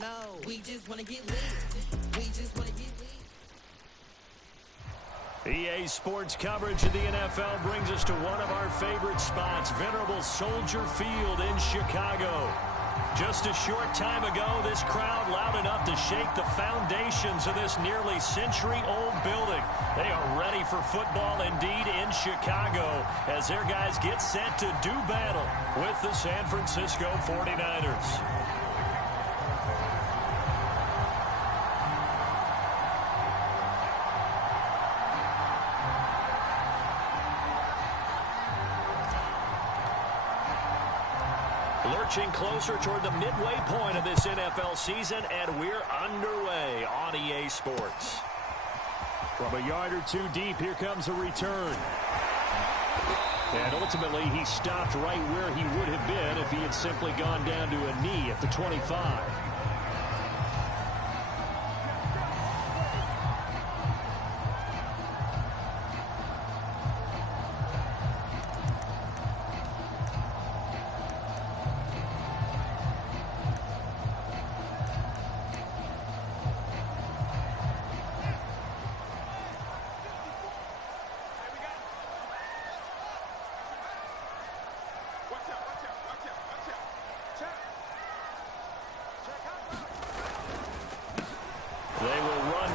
No, we just want to get lit. We just want to get lit. EA Sports coverage of the NFL brings us to one of our favorite spots, venerable Soldier Field in Chicago. Just a short time ago, this crowd loud enough to shake the foundations of this nearly century-old building. They are ready for football indeed in Chicago as their guys get set to do battle with the San Francisco 49ers. Lurching closer toward the midway point of this NFL season, and we're underway on EA Sports. From a yard or two deep, here comes a return. And ultimately, he stopped right where he would have been if he had simply gone down to a knee at the 25.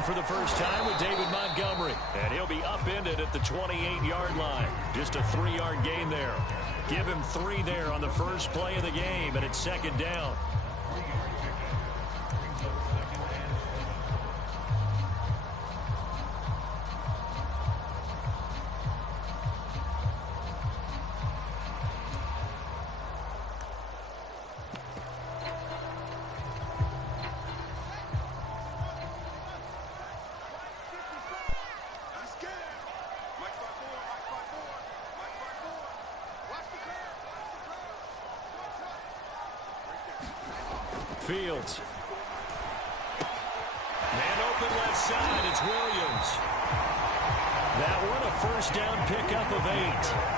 For the first time with David Montgomery. And he'll be upended at the 28-yard line. Just a 3-yard gain there. Give him 3 there on the first play of the game, and it's second down. Fields. Man open left side. It's Williams. That one a first down pickup of 8.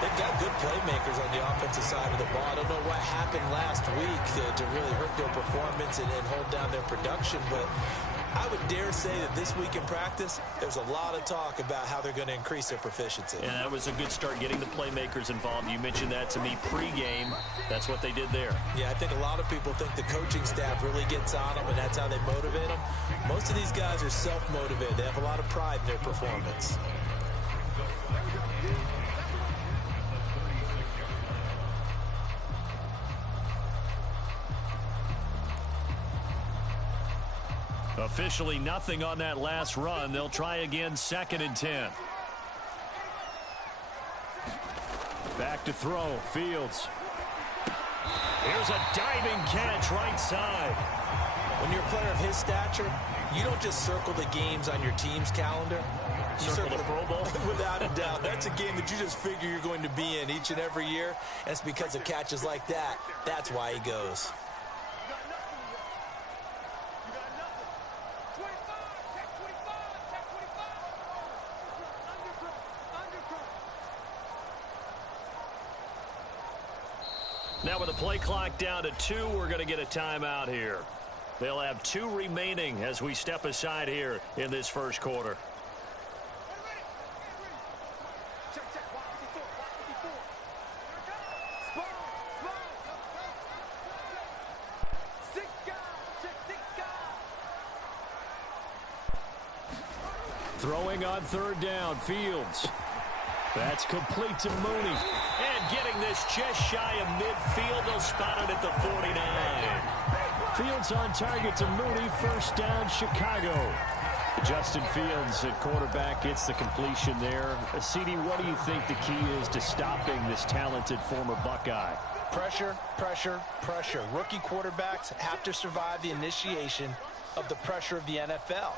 They've got good playmakers on the offensive side of the ball. I don't know what happened last week to really hurt their performance and hold down their production, but I would dare say that this week in practice, there's a lot of talk about how they're going to increase their proficiency. And that was a good start, getting the playmakers involved. You mentioned that to me pregame. That's what they did there. Yeah, I think a lot of people think the coaching staff really gets on them, and that's how they motivate them. Most of these guys are self-motivated. They have a lot of pride in their performance. Officially nothing on that last run. They'll try again, 2nd and 10. Back to throw. Fields. Here's a diving catch right side. When you're a player of his stature, you don't just circle the games on your team's calendar. You circle the Pro Bowl? Without a doubt. That's a game that you just figure you're going to be in each and every year. And it's because of catches like that. That's why he goes. Now with the play clock down to 2, we're going to get a timeout here. They'll have 2 remaining as we step aside here in this first quarter. Throwing on 3rd down, Fields. That's complete to Mooney. And getting this just shy of midfield. They'll spot it at the 49. Fields on target to Mooney. First down, Chicago. Justin Fields at quarterback gets the completion there. CD, what do you think the key is to stopping this talented former Buckeye? Pressure, pressure, pressure. Rookie quarterbacks have to survive the initiation of the pressure of the NFL.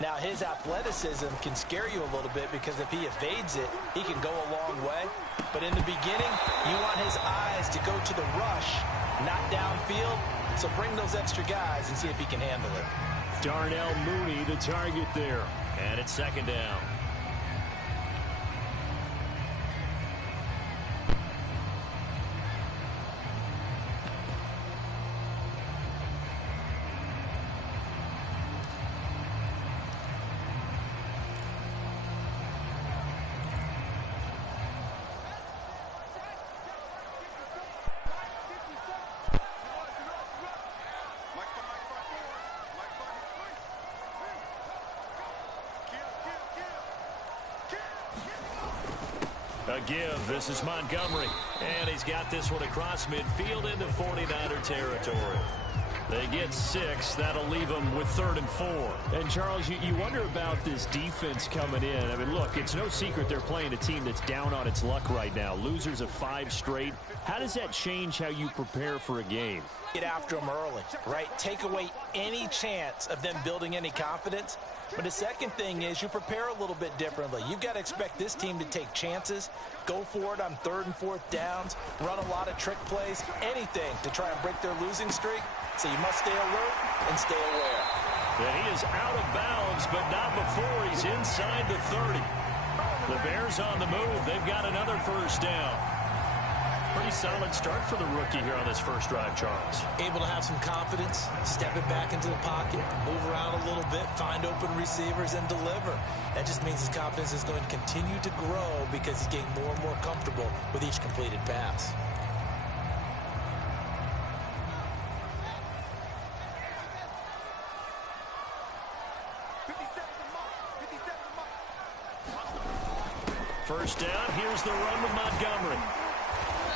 Now, his athleticism can scare you a little bit because if he evades it, he can go a long way. But in the beginning, you want his eyes to go to the rush, not downfield. So bring those extra guys and see if he can handle it. Darnell Mooney, the target there. And it's 2nd down. A give. This is Montgomery. And he's got this one across midfield into 49er territory. They get 6. That'll leave them with 3rd and 4. And, Charles, you wonder about this defense coming in. I mean, look, it's no secret they're playing a team that's down on its luck right now. Losers of 5 straight. How does that change how you prepare for a game? Get after them early, right? Take away any chance of them building any confidence. But the second thing is you prepare a little bit differently. You've got to expect this team to take chances, go for it on 3rd and 4th downs, run a lot of trick plays, anything to try and break their losing streak. So you must stay alert and stay aware. And he is out of bounds, but not before he's inside the 30. The Bears on the move. They've got another first down. Pretty solid start for the rookie here on this first drive, Charles. Able to have some confidence, step it back into the pocket, move around a little bit, find open receivers, and deliver. That just means his confidence is going to continue to grow because he's getting more and more comfortable with each completed pass. First down, here's the run with Montgomery.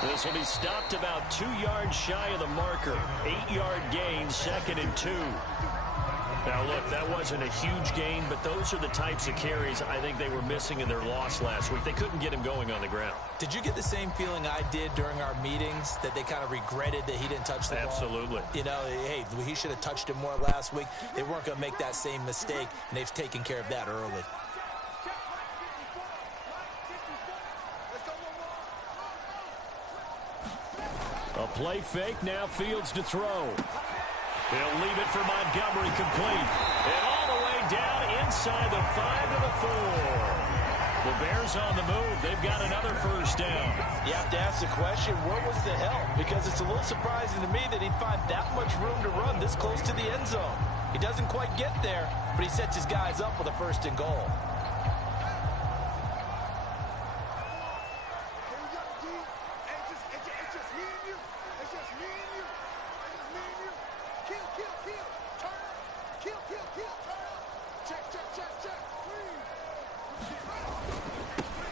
This will be stopped about 2 yards shy of the marker. 8-yard gain, 2nd and 2. Now, look, that wasn't a huge gain, but those are the types of carries I think they were missing in their loss last week. They couldn't get him going on the ground. Did you get the same feeling I did during our meetings, that they kind of regretted that he didn't touch the ball? Absolutely. You know, hey, he should have touched it more last week. They weren't going to make that same mistake, and they've taken care of that early. A play fake, now Fields to throw. He'll leave it for Montgomery complete. And all the way down inside the 5 to the 4. The Bears on the move. They've got another first down. You have to ask the question, where was the help? Because it's a little surprising to me that he'd find that much room to run this close to the end zone. He doesn't quite get there, but he sets his guys up with a 1st and goal.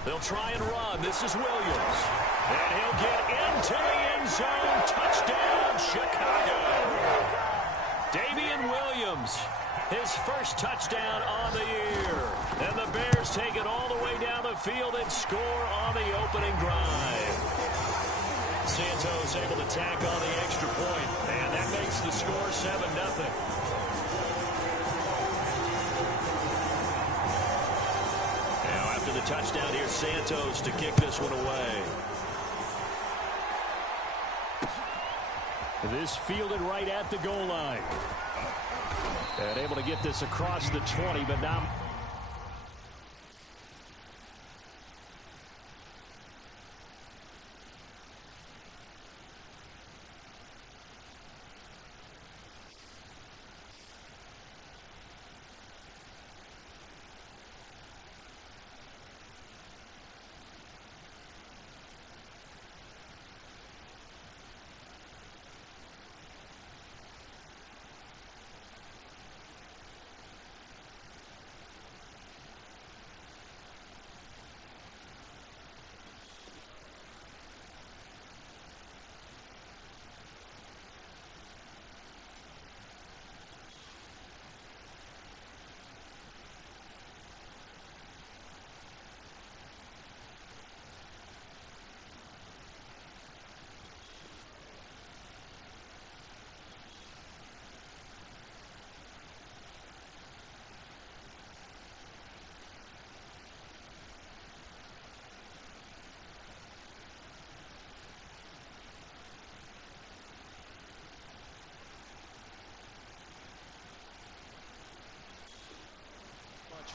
They'll try and run. This is Williams. And he'll get into the end zone. Touchdown, Chicago. Damian Williams, his first touchdown on the year. And the Bears take it all the way down the field and score on the opening drive. Santos able to tack on the extra point, and that makes the score 7-0. The touchdown here, Santos to kick this one away. This fielded right at the goal line. And able to get this across the 20, but now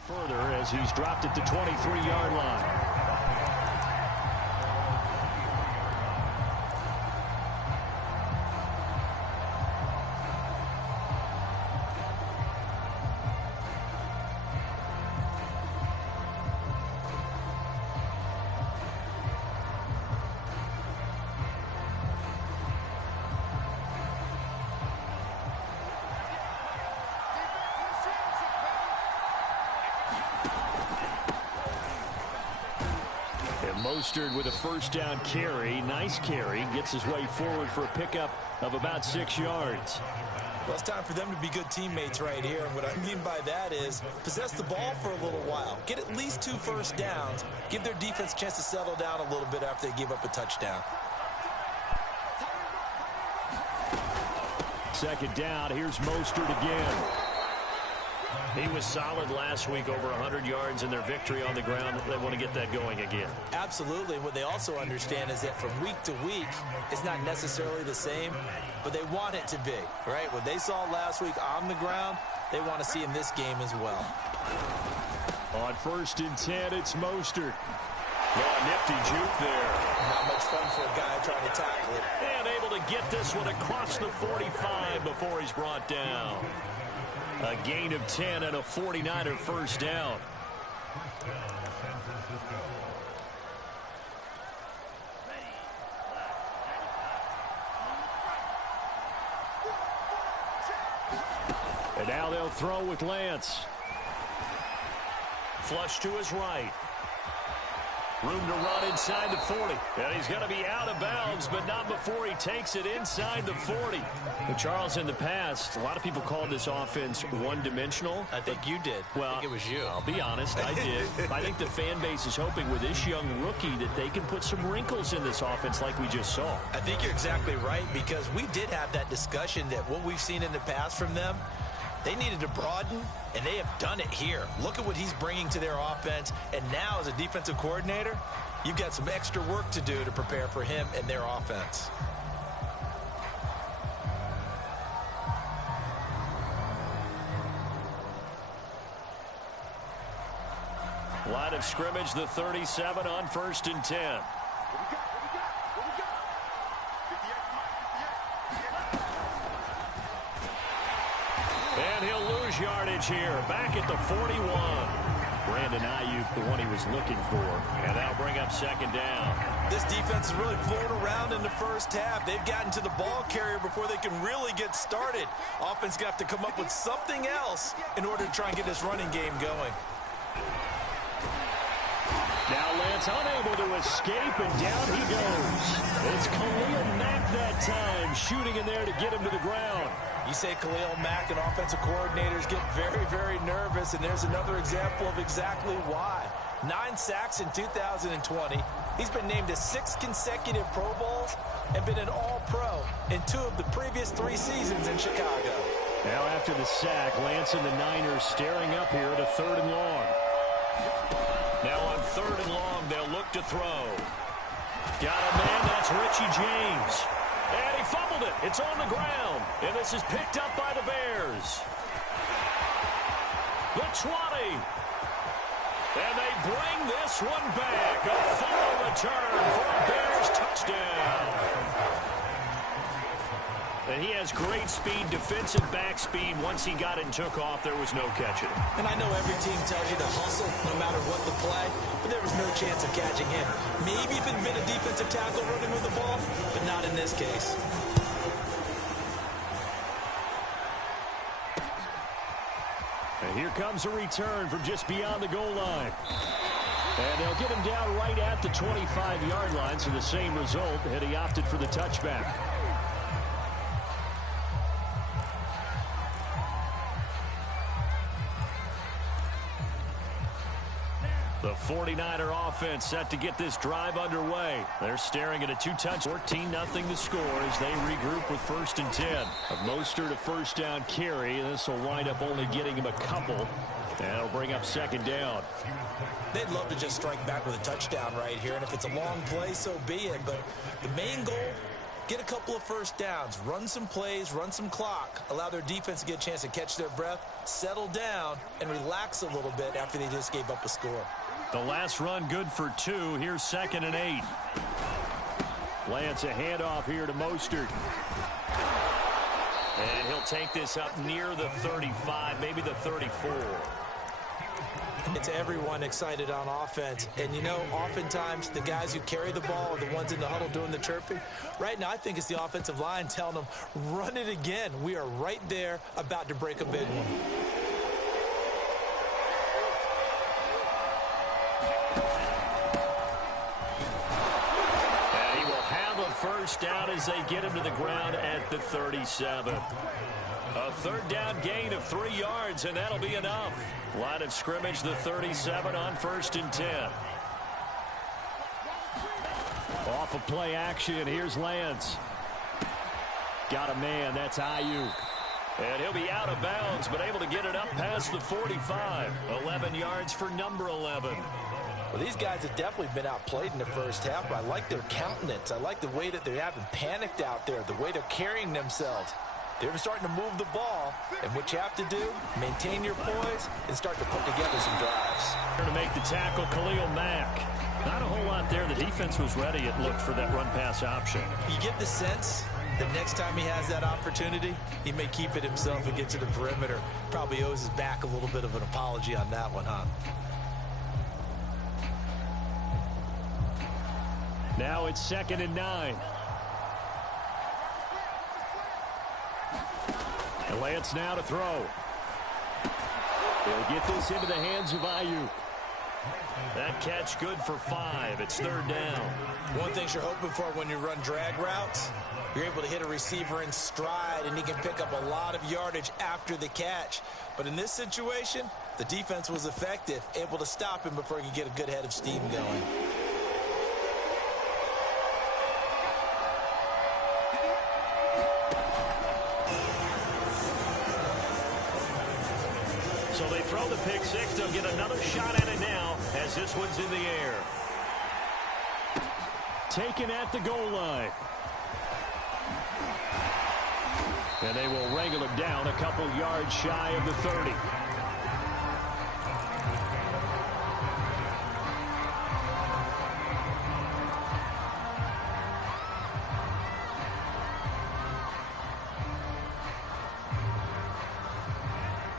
further as he's dropped it to 23-yard line. Mostert with a first down carry. Nice carry. Gets his way forward for a pickup of about 6 yards. Well, it's time for them to be good teammates right here. And what I mean by that is possess the ball for a little while. Get at least 2 first downs. Give their defense a chance to settle down a little bit after they give up a touchdown. Second down. Here's Mostert again. He was solid last week, over 100 yards in their victory on the ground. They want to get that going again. Absolutely. What they also understand is that from week to week, it's not necessarily the same, but they want it to be, right? What they saw last week on the ground, they want to see in this game as well. On 1st and 10, it's Mostert. Oh, nifty juke there. Not much fun for a guy trying to tackle it. And able to get this one across the 45 before he's brought down. A gain of 10 and a 49er first down. And now they'll throw with Lance. Flush to his right. Room to run inside the 40. And he's going to be out of bounds, but not before he takes it inside the 40. But Charles, in the past, a lot of people called this offense one-dimensional. I think you did. Well, I think it was you. I'll be honest, I did. I think the fan base is hoping with this young rookie that they can put some wrinkles in this offense like we just saw. I think you're exactly right, because we did have that discussion that what we've seen in the past from them, they needed to broaden, and they have done it here. Look at what he's bringing to their offense, and now as a defensive coordinator, you've got some extra work to do to prepare for him and their offense. Line of scrimmage, the 37 on 1st and 10. And he'll lose yardage here. Back at the 41. Brandon Ayuk, the one he was looking for. And that'll bring up 2nd down. This defense is really floating around in the first half. They've gotten to the ball carrier before they can really get started. Offense got to come up with something else in order to try and get this running game going. Now Lance unable to escape, and down he goes. It's Khalil Mack that time, shooting in there to get him to the ground. You say Khalil Mack and offensive coordinators get very, very nervous, and there's another example of exactly why. 9 sacks in 2020. He's been named to 6 consecutive Pro Bowls and been an All-Pro in 2 of the previous 3 seasons in Chicago. Now after the sack, Lance and the Niners staring up here at a 3rd and long. Now on 3rd and long, they'll look to throw. Got a man, that's Richie James. And he fumbled it. It's on the ground. And this is picked up by the Bears. The 20. And they bring this one back. A full return for a Bears touchdown. And he has great speed, defensive back speed. Once he got it and took off, there was no catching him. And I know every team tells you to hustle no matter what the play, but there was no chance of catching him. Maybe if it had been a defensive tackle running with the ball, but not in this case. And here comes a return from just beyond the goal line. And they'll get him down right at the 25-yard line, so the same result, and he opted for the touchback. The 49er offense set to get this drive underway. They're staring at a 2-touch, 14-0 to score as they regroup with 1st and 10. A Mostert, a first down carry. This will wind up only getting him a couple. And it'll bring up 2nd down. They'd love to just strike back with a touchdown right here, and if it's a long play, so be it. But the main goal, get a couple of first downs, run some plays, run some clock, allow their defense to get a chance to catch their breath, settle down, and relax a little bit after they just gave up a score. The last run good for 2. Here's 2nd and 8. Lance a handoff here to Mostert. And he'll take this up near the 35, maybe the 34. It's everyone excited on offense. And, you know, oftentimes the guys who carry the ball are the ones in the huddle doing the chirping. Right now, I think it's the offensive line telling them, run it again. We are right there about to break a big one. first down as they get him to the ground at the 37. A third down gain of 3 yards, and that'll be enough. Line of scrimmage, the 37 on 1st and 10. Off of play action, here's Lance. Got a man, that's Ayuk. And he'll be out of bounds, but able to get it up past the 45. 11 yards for number 11. Well, these guys have definitely been outplayed in the first half, but I like their countenance. I like the way that they haven't panicked out there, the way they're carrying themselves. They're starting to move the ball, and what you have to do, maintain your poise and start to put together some drives. To make the tackle, Khalil Mack. Not a whole lot there. The defense was ready, it looked, for that run-pass option. You get the sense that next time he has that opportunity, he may keep it himself and get to the perimeter. Probably owes his back a little bit of an apology on that one, huh? Now it's 2nd and 9. And Lance now to throw. They'll get this into the hands of Ayuk. That catch good for 5. It's 3rd down. One thing you're hoping for when you run drag routes, you're able to hit a receiver in stride, and he can pick up a lot of yardage after the catch. But in this situation, the defense was effective, able to stop him before he could get a good head of steam going. So they throw the pick six. They'll get another shot at it now as this one's in the air. Taken at the goal line. And they will wrangle him down a couple yards shy of the 30.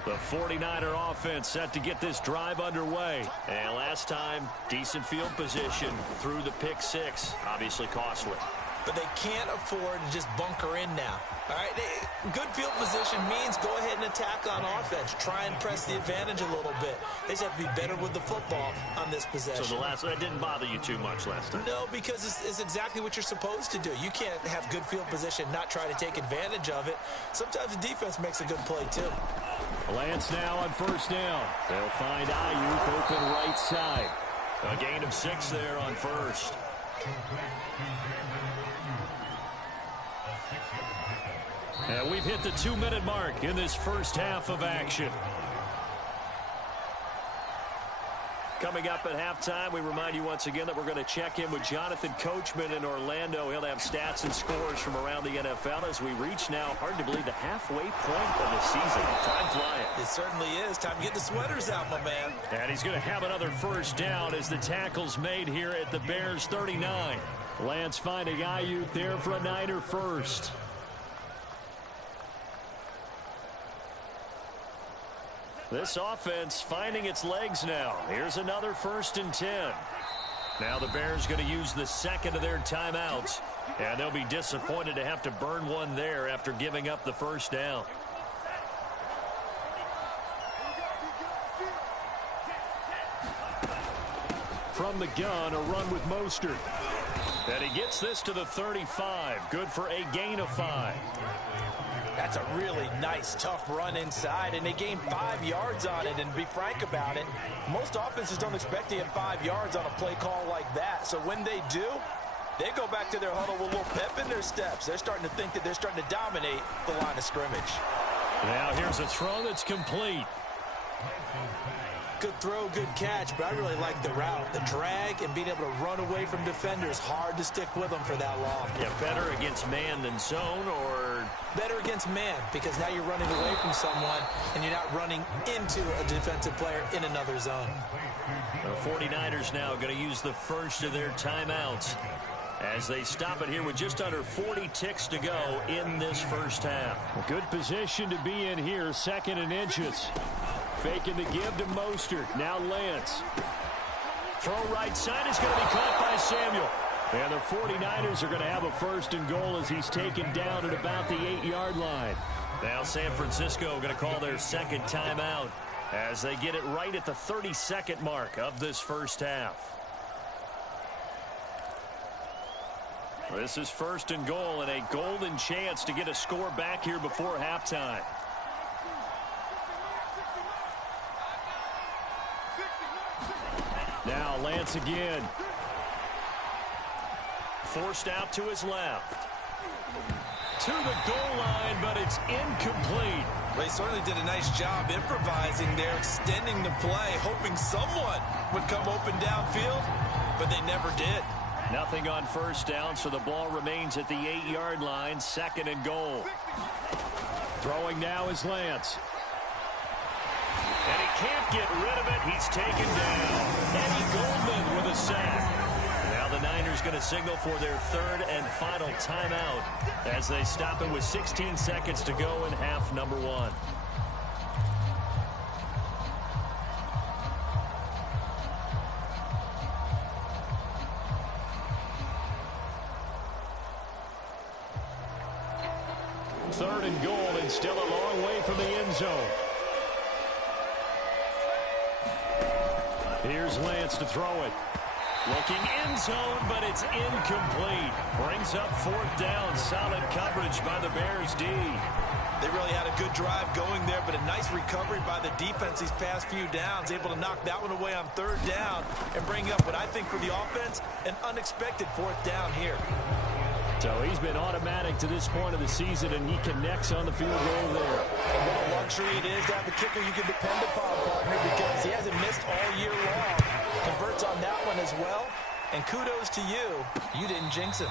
The 49er offense set to get this drive underway. And last time, decent field position through the pick six. Obviously costly. But they can't afford to just bunker in now. All right, good field position means go ahead and attack on offense. Try and press the advantage a little bit. They just have to be better with the football on this possession. So that didn't bother you too much last time? No, because it's exactly what you're supposed to do. You can't have good field position, not try to take advantage of it. Sometimes the defense makes a good play too. Lance now on 1st down. They'll find Ayuk open right side. A gain of 6 there on 1st. And we've hit the 2-minute mark in this first half of action. Coming up at halftime, we remind you once again that we're going to check in with Jonathan Coachman in Orlando. He'll have stats and scores from around the NFL as we reach now, hard to believe, the halfway point of the season. Time flying. It certainly is. Time to get the sweaters out, my man. And he's going to have another first down as the tackle's made here at the Bears 39. Lance finding Ayuk there for a Niner first. This offense finding its legs now. Here's another 1st and 10. Now the Bears going to use the second of their timeouts. And they'll be disappointed to have to burn one there after giving up the first down. From the gun, a run with Mostert. And he gets this to the 35. Good for a gain of 5. That's a really nice, tough run inside, and they gained 5 yards on it. And to be frank about it, most offenses don't expect to get 5 yards on a play call like that. So when they do, they go back to their huddle with a little pep in their steps. They're starting to think that they're starting to dominate the line of scrimmage. Now here's a throw that's complete. Good throw, good catch, but I really like the route. The drag and being able to run away from defenders. Hard to stick with them for that long. Yeah, better against man than zone, or? Better against man, because now you're running away from someone and you're not running into a defensive player in another zone. The 49ers now going to use the first of their timeouts as they stop it here with just under 40 ticks to go in this first half. A good position to be in here, 2nd and inches. Faking the give to Mostert. Now Lance. Throw right side is going to be caught by Samuel. And the 49ers are going to have a 1st and goal as he's taken down at about the 8-yard line. Now San Francisco going to call their 2nd timeout as they get it right at the 32nd mark of this first half. This is 1st and goal and a golden chance to get a score back here before halftime. Now Lance again. Forced out to his left. To the goal line, but it's incomplete. Well, he certainly did a nice job improvising there, extending the play, hoping someone would come open downfield, but they never did. Nothing on 1st down, so the ball remains at the 8-yard line, 2nd and goal. Throwing now is Lance. And he can't get rid of it. He's taken down. Eddie Goldman with a sack. Now the Niners going to signal for their 3rd and final timeout as they stop it with 16 seconds to go in half number 1. Third and goal, and still a long way from the end zone. Here's Lance to throw it. Looking end zone, but it's incomplete. Brings up 4th down. Solid coverage by the Bears D. They really had a good drive going there, but a nice recovery by the defense these past few downs. Able to knock that one away on 3rd down and bring up what I think for the offense, an unexpected 4th down here. So he's been automatic to this point of the season, and he connects on the field goal there. And what a luxury it is to have a kicker you can depend upon, partner, because he hasn't missed all year long. Converts on that one as well, and kudos to you. You didn't jinx him.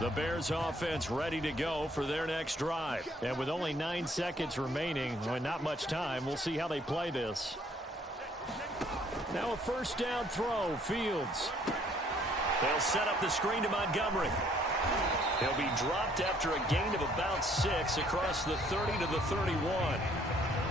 The Bears offense ready to go for their next drive. And with only 9 seconds remaining, and not much time, we'll see how they play this. Now a 1st down throw, Fields. They'll set up the screen to Montgomery. He'll be dropped after a gain of about 6 across the 30 to the 31.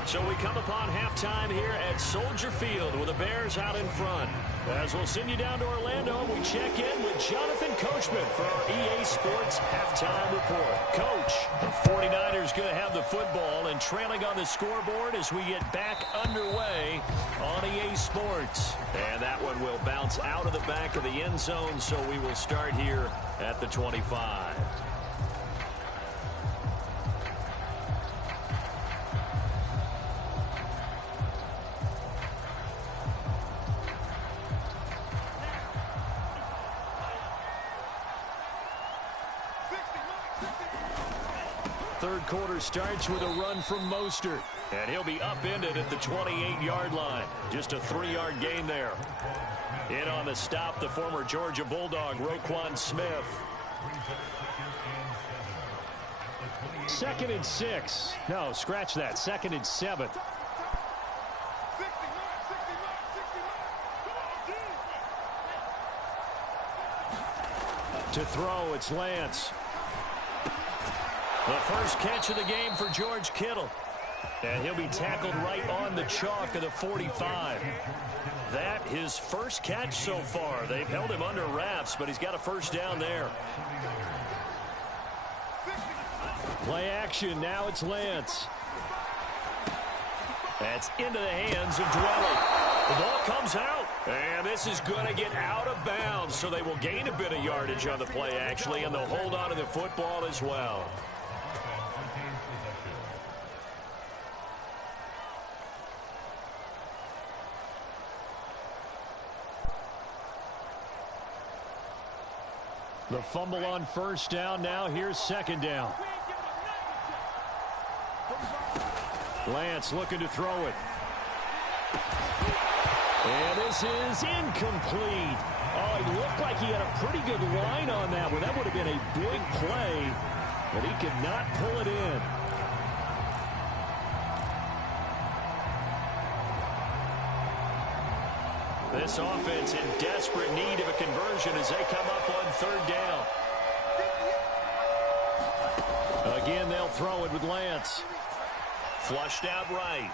So we come upon halftime here at Soldier Field with the Bears out in front. As we'll send you down to Orlando, we check in with Jonathan Coachman for our EA Sports Halftime Report. Coach, the 49ers going to have the football and trailing on the scoreboard as we get back underway on EA Sports. And that one will bounce out of the back of the end zone, so we will start here at the 25. Third quarter starts with a run from Mostert. And he'll be upended at the 28-yard line. Just a 3-yard gain there. In on the stop, the former Georgia Bulldog, Roquan Smith. 2nd and 6. No, scratch that. 2nd and 7. To throw, it's Lance. The first catch of the game for George Kittle. And he'll be tackled right on the chalk of the 45. That his first catch so far. They've held him under wraps, but he's got a 1st down there. Play action. Now it's Lance. That's into the hands of Dwelly. The ball comes out. And this is going to get out of bounds, so they will gain a bit of yardage on the play, actually, and they'll hold on to the football as well. The fumble on 1st down. Now here's 2nd down. Lance looking to throw it. And this is incomplete. Oh, he looked like he had a pretty good line on that one. That would have been a big play, but he could not pull it in. This offense in desperate need of a conversion as they come up on 3rd down. Again, they'll throw it with Lance. Flushed out right.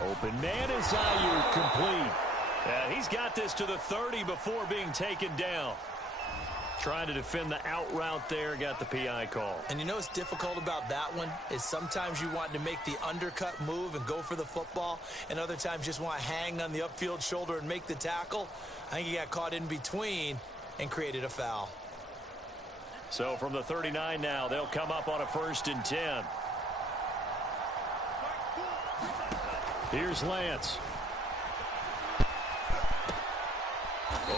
Open man is Ayuk, complete. And he's got this to the 30 before being taken down. Trying to defend the out route there, got the PI call. And you know what's difficult about that one is sometimes you want to make the undercut move and go for the football, and other times just want to hang on the upfield shoulder and make the tackle. I think he got caught in between and created a foul. So from the 39 now, they'll come up on a 1st and 10. Here's Lance.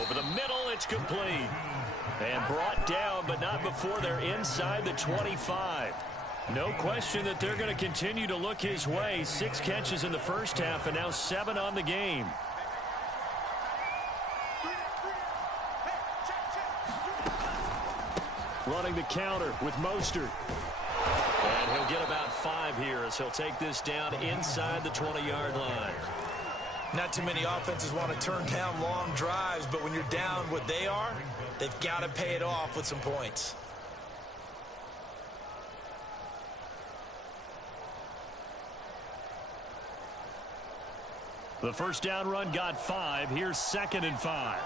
Over the middle, it's complete. And brought down, but not before they're inside the 25. No question that they're going to continue to look his way. 6 catches in the first half, and now 7 on the game. Running the counter with Mostert. And he'll get about 5 here as he'll take this down inside the 20-yard line. Not too many offenses want to turn down long drives, but when you're down what they are, they've got to pay it off with some points. The first down run got 5. Here's 2nd and 5.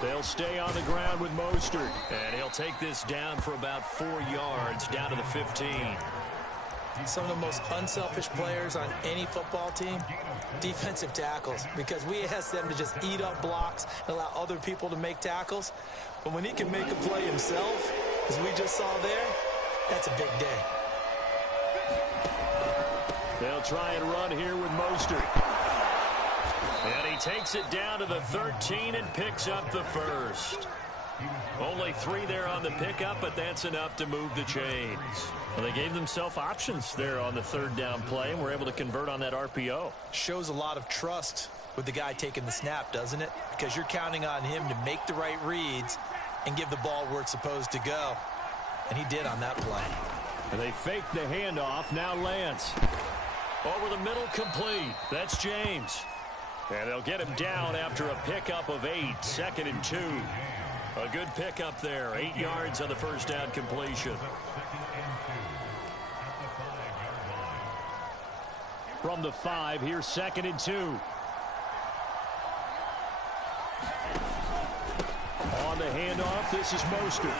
They'll stay on the ground with Mostert. And he'll take this down for about 4 yards, down to the 15. Some of the most unselfish players on any football team, defensive tackles, because we ask them to just eat up blocks and allow other people to make tackles. But when he can make a play himself, as we just saw there, that's a big day. They'll try and run here with Mostert. And he takes it down to the 13 and picks up the first. Only 3 there on the pickup, but that's enough to move the chains. Well, they gave themselves options there on the 3rd down play, and were able to convert on that RPO. Shows a lot of trust with the guy taking the snap, doesn't it? Because you're counting on him to make the right reads and give the ball where it's supposed to go. And he did on that play. And they fake the handoff. Now Lance. Over the middle, complete. That's James. And they'll get him down after a pickup of 8. 2nd and 2. A good pickup there. 8 yards on the first down completion. From the 5, here's 2nd and 2. On the handoff, this is Mostert.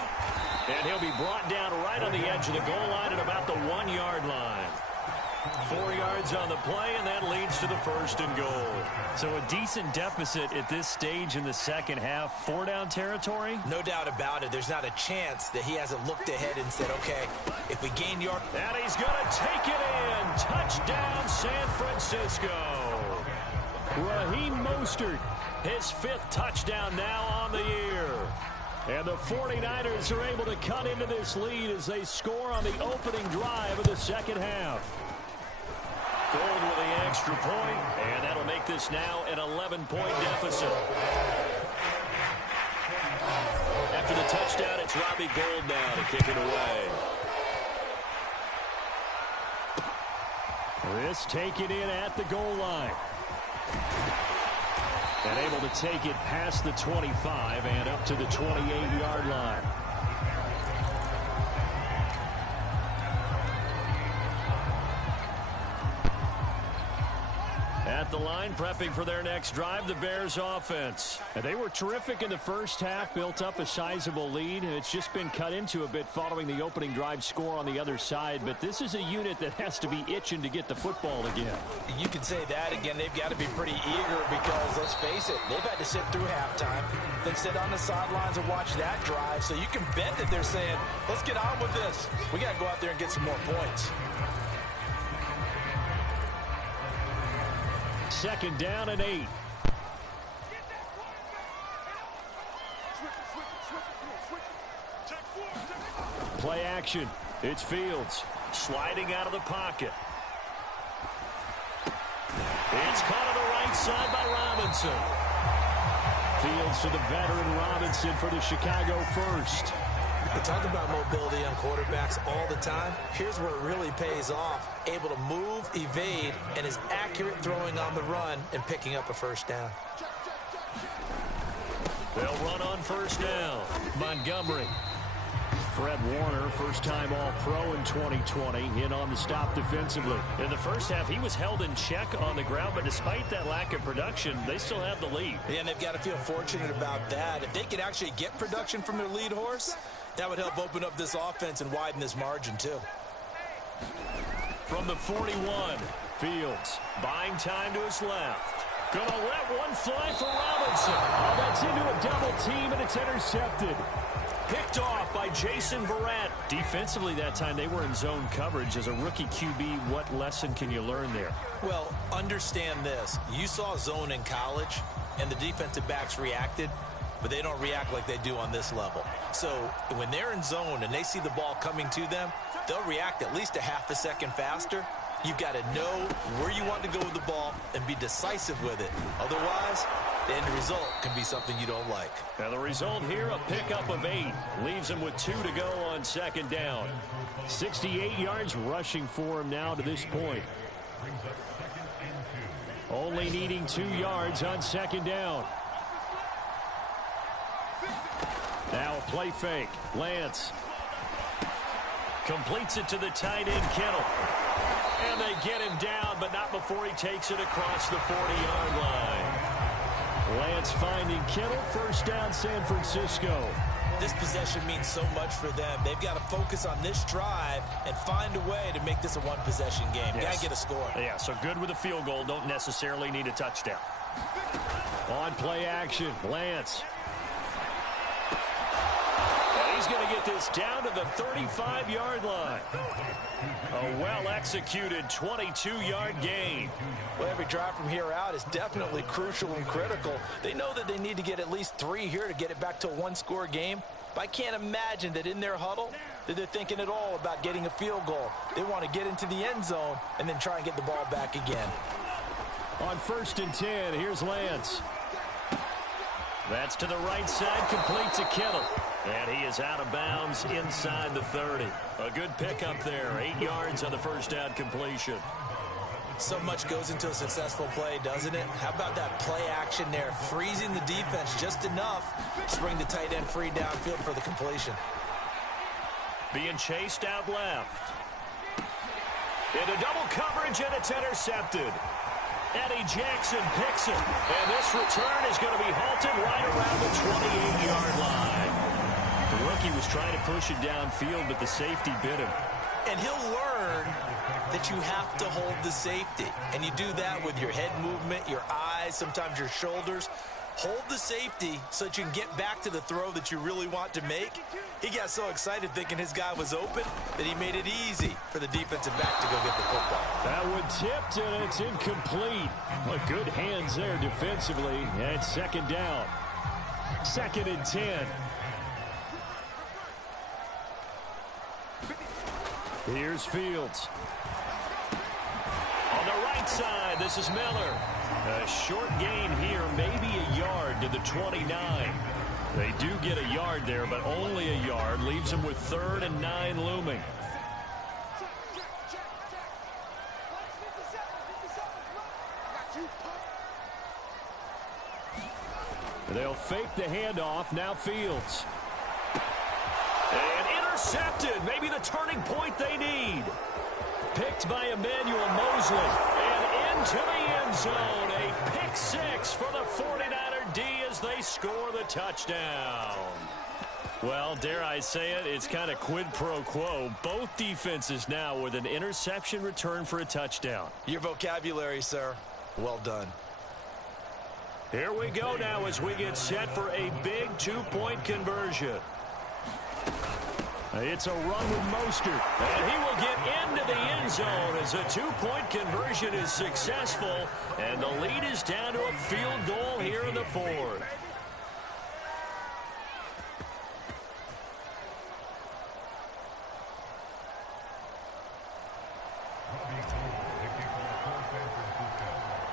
And he'll be brought down right on the edge of the goal line at about the 1-yard line. 4 yards on the play, and that leads to the 1st and goal. So a decent deficit at this stage in the second half. 4-down territory? No doubt about it. There's not a chance that he hasn't looked ahead and said, okay, if we gain yard. And he's going to take it in. Touchdown, San Francisco. Raheem Mostert, his 5th touchdown now on the year. And the 49ers are able to cut into this lead as they score on the opening drive of the second half. Gold with the extra point, and that'll make this now an 11-point deficit. After the touchdown, it's Robbie Gould now to kick it away. This taken in at the goal line. And able to take it past the 25 and up to the 28-yard line. At the line, prepping for their next drive, the Bears offense. And they were terrific in the first half, built up a sizable lead, and it's just been cut into a bit following the opening drive score on the other side. But this is a unit that has to be itching to get the football again. You can say that again. They've got to be pretty eager because, let's face it, they've had to sit through halftime, then sit on the sidelines and watch that drive. So you can bet that they're saying, let's get on with this. We got to go out there and get some more points. 2nd down and 8. Play action. It's Fields sliding out of the pocket. It's caught on the right side by Robinson. Fields to the veteran Robinson for the Chicago first. We talk about mobility on quarterbacks all the time. Here's where it really pays off. Able to move, evade, and is accurate throwing on the run and picking up a 1st down. They'll run on 1st down. Montgomery. Fred Warner, first-time All-Pro in 2020, in on the stop defensively. In the first half, he was held in check on the ground, but despite that lack of production, they still have the lead. Yeah, and they've got to feel fortunate about that. If they could actually get production from their lead horse, that would help open up this offense and widen this margin, too. From the 41, Fields buying time to his left. Gonna let one fly for Robinson. Oh, that's into a double team, and it's intercepted. Picked off by Jason Verrett. Defensively that time, they were in zone coverage. As a rookie QB, what lesson can you learn there? Well, understand this. You saw zone in college, and the defensive backs reacted, but they don't react like they do on this level. So when they're in zone and they see the ball coming to them, they'll react at least a half a second faster. You've got to know where you want to go with the ball and be decisive with it. Otherwise, the end result can be something you don't like. Now the result here, a pickup of 8. Leaves him with 2 to go on second down. 68 yards rushing for him now to this point. Only needing 2 yards on second down. Now a play fake. Lance completes it to the tight end, Kittle. And they get him down, but not before he takes it across the 40-yard line. Lance finding Kittle, first down San Francisco. This possession means so much for them. They've got to focus on this drive and find a way to make this a one-possession game. Yes. Got to get a score. Yeah, so good with a field goal. Don't necessarily need a touchdown. On play action, Lance. He's going to get this down to the 35-yard line. A well-executed 22-yard gain. Well, every drive from here out is definitely crucial and critical. They know that they need to get at least 3 here to get it back to a one-score game. But I can't imagine that in their huddle that they're thinking at all about getting a field goal. They want to get into the end zone and then try and get the ball back again. On 1st and 10, here's Lance. That's to the right side, complete to Kittle. And he is out of bounds inside the 30. A good pickup there, 8 yards on the first down completion. So much goes into a successful play, doesn't it? How about that play action there, freezing the defense just enough to bring the tight end free downfield for the completion. Being chased out left. Into double coverage, and it's intercepted. Eddie Jackson picks it. And this return is going to be halted right around the 28-yard line. The rookie was trying to push it downfield, but the safety bit him. And he'll learn that you have to hold the safety. And you do that with your head movement, your eyes, sometimes your shoulders. Hold the safety so that you can get back to the throw that you really want to make. He got so excited thinking his guy was open that he made it easy for the defensive back to go get the football. That one tipped, and it's incomplete. Well, good hands there defensively, and it's second down. 2nd and 10. Here's Fields. On the right side, this is Miller. A short gain here, maybe a yard to the 29. They do get a yard there, but only a yard. Leaves them with 3rd and 9 looming. They'll fake the handoff. Now Fields. And intercepted. Maybe the turning point they need. Picked by Emmanuel Mosley. And into the end zone. A pick 6 for the 49er D as they score the touchdown. Well, dare I say it, it's kind of quid pro quo. Both defenses now with an interception return for a touchdown. Your vocabulary, sir. Well done. Here we go now as we get set for a big 2-point conversion. It's a run with Mostert. And he will get into the end zone as a 2-point conversion is successful. And the lead is down to a field goal here in the 4th.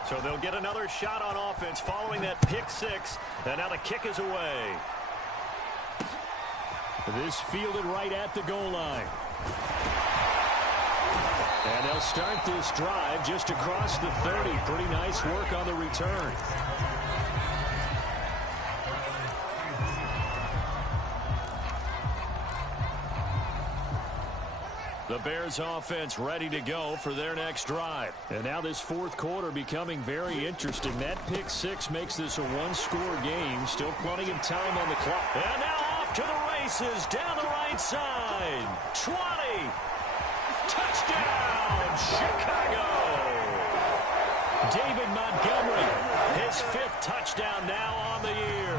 So they'll get another shot on offense following that pick 6. And now the kick is away. This fielded right at the goal line. And they'll start this drive just across the 30. Pretty nice work on the return. The Bears offense ready to go for their next drive. And now this fourth quarter becoming very interesting. That pick six makes this a one-score game. Still plenty of time on the clock. And now off to the races down the right side. 20. Touchdown, Chicago. David Montgomery, his fifth touchdown now on the year.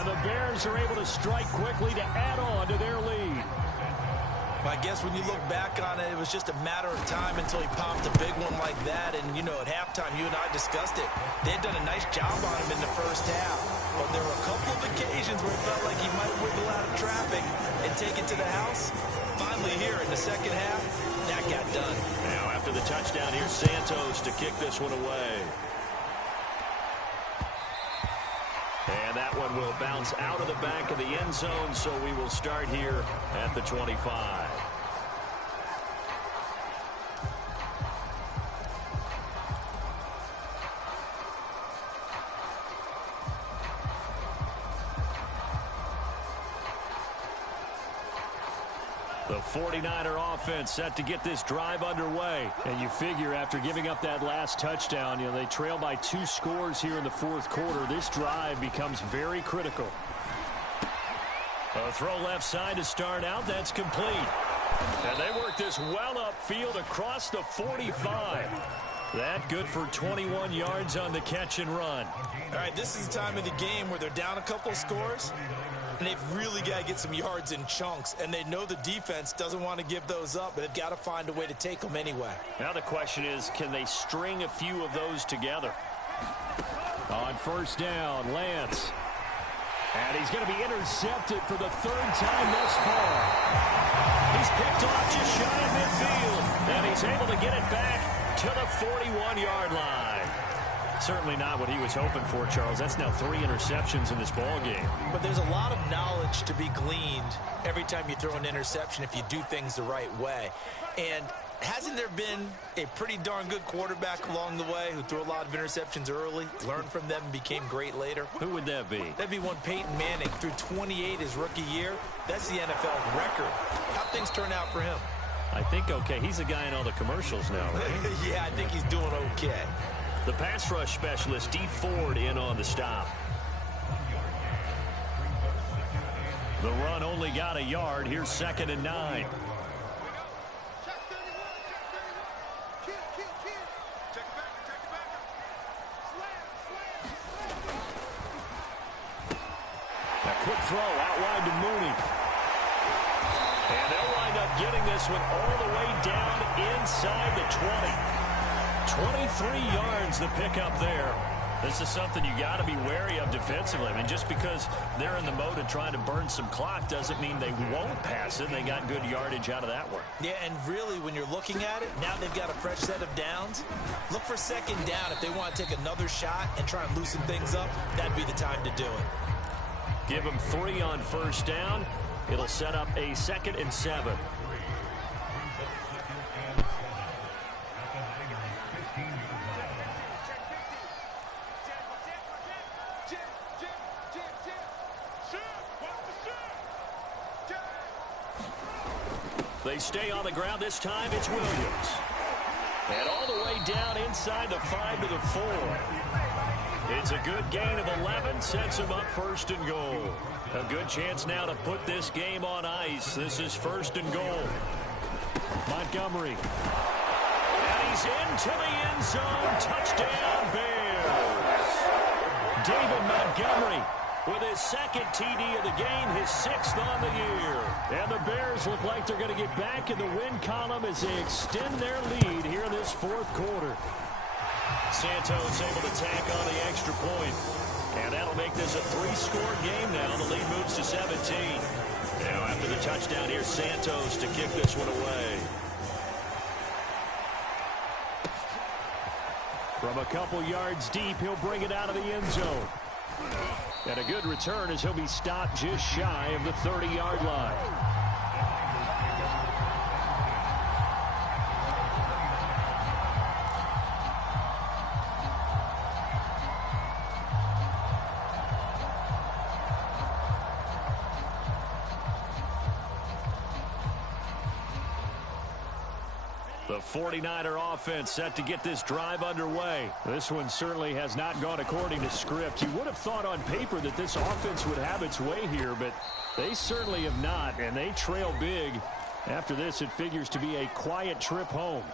And the Bears are able to strike quickly to add on to their lead. I guess when you look back on it, it was just a matter of time until he popped a big one like that. And, you know, at halftime, you and I discussed it. They had done a nice job on him in the first half. But there were a couple of occasions where it felt like he might wiggle out of traffic and take it to the house. Finally here in the second half, that got done. Now after the touchdown, here's Santos to kick this one away. And that one will bounce out of the back of the end zone, so we will start here at the 25. The 49er offense set to get this drive underway. And you figure after giving up that last touchdown, they trail by 2 scores here in the fourth quarter. This drive becomes very critical. A throw left side to start out. That's complete. And they work this well upfield across the 45. That good for 21 yards on the catch and run. All right, this is the time of the game where they're down a couple of scores. And they've really got to get some yards in chunks. And they know the defense doesn't want to give those up, but they've got to find a way to take them anyway. Now the question is, can they string a few of those together? On first down, Lance. And he's going to be intercepted for the third time thus far. He's picked off just shy of midfield. And he's able to get it back to the 41-yard line. Certainly not what he was hoping for, Charles. That's now 3 interceptions in this ball game. But there's a lot of knowledge to be gleaned every time you throw an interception if you do things the right way. And hasn't there been a pretty darn good quarterback along the way who threw a lot of interceptions early, learned from them, and became great later? Who would that be? That'd be one Peyton Manning. Threw 28 his rookie year. That's the NFL record. How'd things turn out for him? I think okay. He's the guy in all the commercials now, right? Yeah, I think he's doing okay. The pass rush specialist, D. Ford, in on the stop. The run only got a yard. Here's 2nd and 9. A quick throw out wide to Mooney. And they'll wind up getting this one all the way down inside the 20. 23 yards the pickup there. This is something you got to be wary of defensively. I mean, just because they're in the mode of trying to burn some clock doesn't mean they won't pass it. They got good yardage out of that one. Yeah, and really, when you're looking at it, now they've got a fresh set of downs. Look for 2nd down. If they want to take another shot and try and loosen things up, that'd be the time to do it. Give them 3 on first down. It'll set up a 2nd and 7. They stay on the ground. This time it's Williams. And all the way down inside the 5 to the 4. It's a good gain of 11. Sets him up 1st and goal. A good chance now to put this game on ice. This is 1st and goal. Montgomery. And he's into the end zone. Touchdown, Bears. David Montgomery with his 2nd TD of the game, his 6th on the year. And the Bears look like they're going to get back in the win column as they extend their lead here in this fourth quarter. Santos able to tack on the extra point. And that'll make this a 3-score game now. The lead moves to 17. Now after the touchdown, here's Santos to kick this one away. From a couple yards deep, he'll bring it out of the end zone. And a good return as he'll be stopped just shy of the 30-yard line. The 49er offense set to get this drive underway. This one certainly has not gone according to script. You would have thought on paper that this offense would have its way here, but they certainly have not, and they trail big. After this, it figures to be a quiet trip home.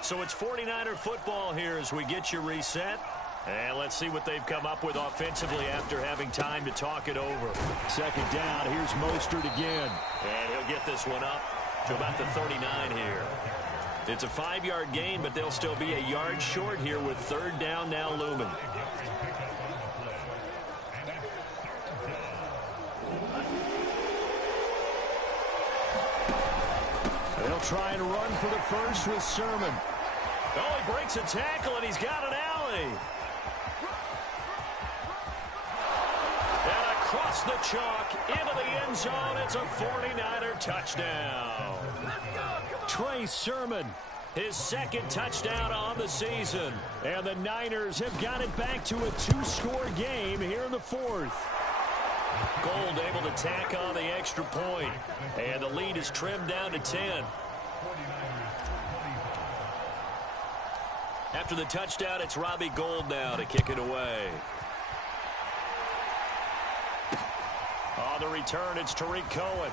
So it's 49er football here as we get you reset. And let's see what they've come up with offensively after having time to talk it over. Second down, here's Mostert again. And he'll get this one up to about the 39 here. It's a 5-yard gain, but they'll still be a yard short here with third down now looming. They'll try and run for the first with Sermon. Oh, he breaks a tackle, and he's got an alley. Across the chalk, into the end zone, it's a 49er touchdown. Trey Sermon, his second touchdown on the season. And the Niners have got it back to a 2-score game here in the fourth. Gold able to tack on the extra point. And the lead is trimmed down to 10. After the touchdown, it's Robbie Gould now to kick it away. On the return, it's Tariq Cohen.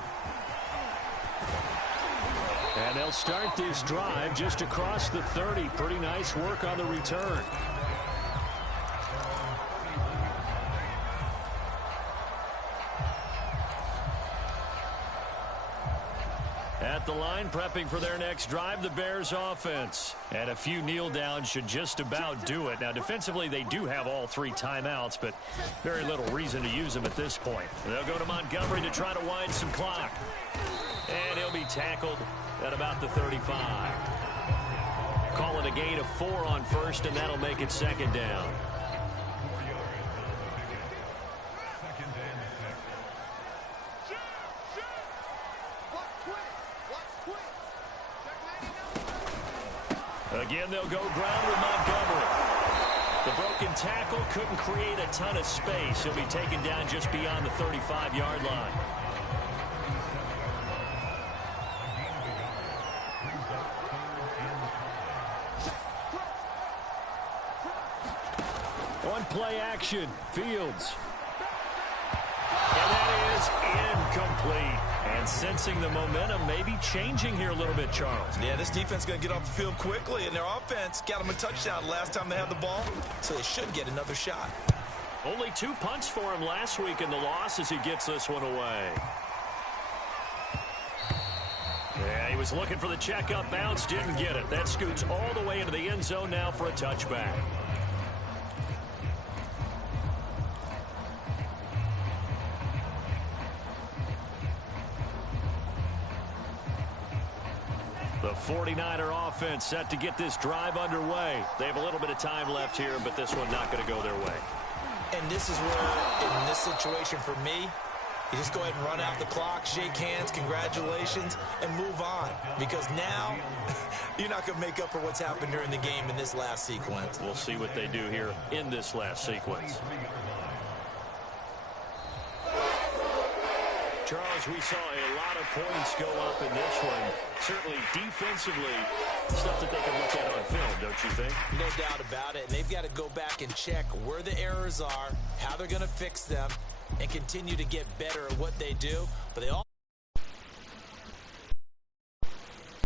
And they'll start this drive just across the 30. Pretty nice work on the return. At the line, prepping for their next drive, the Bears offense. And a few kneel downs should just about do it. Now, defensively, they do have all 3 timeouts, but very little reason to use them at this point. They'll go to Montgomery to try to wind some clock. And he'll be tackled at about the 35. Call it a gain of 4 on first, and that'll make it second down. Again, they'll go ground with Montgomery. The broken tackle couldn't create a ton of space. He'll be taken down just beyond the 35-yard line. On play action, Fields. And that is incomplete. And sensing the momentum maybe changing here a little bit, Charles. Yeah, this defense is going to get off the field quickly, and their offense got them a touchdown last time they had the ball, so they should get another shot. Only 2 punts for him last week in the loss as he gets this one away. Yeah, he was looking for the checkup bounce, didn't get it. That scoots all the way into the end zone now for a touchback. The 49er offense set to get this drive underway. They have a little bit of time left here, but this one not going to go their way. And this is where, in this situation for me, you just go ahead and run out the clock, shake hands, congratulations, and move on. Because now, you're not going to make up for what's happened during the game in this last sequence. We'll see what they do here in this last sequence. Charles, we saw a lot of points go up in this one. Certainly defensively, stuff that they can look at on film, don't you think? No doubt about it. And they've got to go back and check where the errors are, how they're going to fix them, and continue to get better at what they do. But they all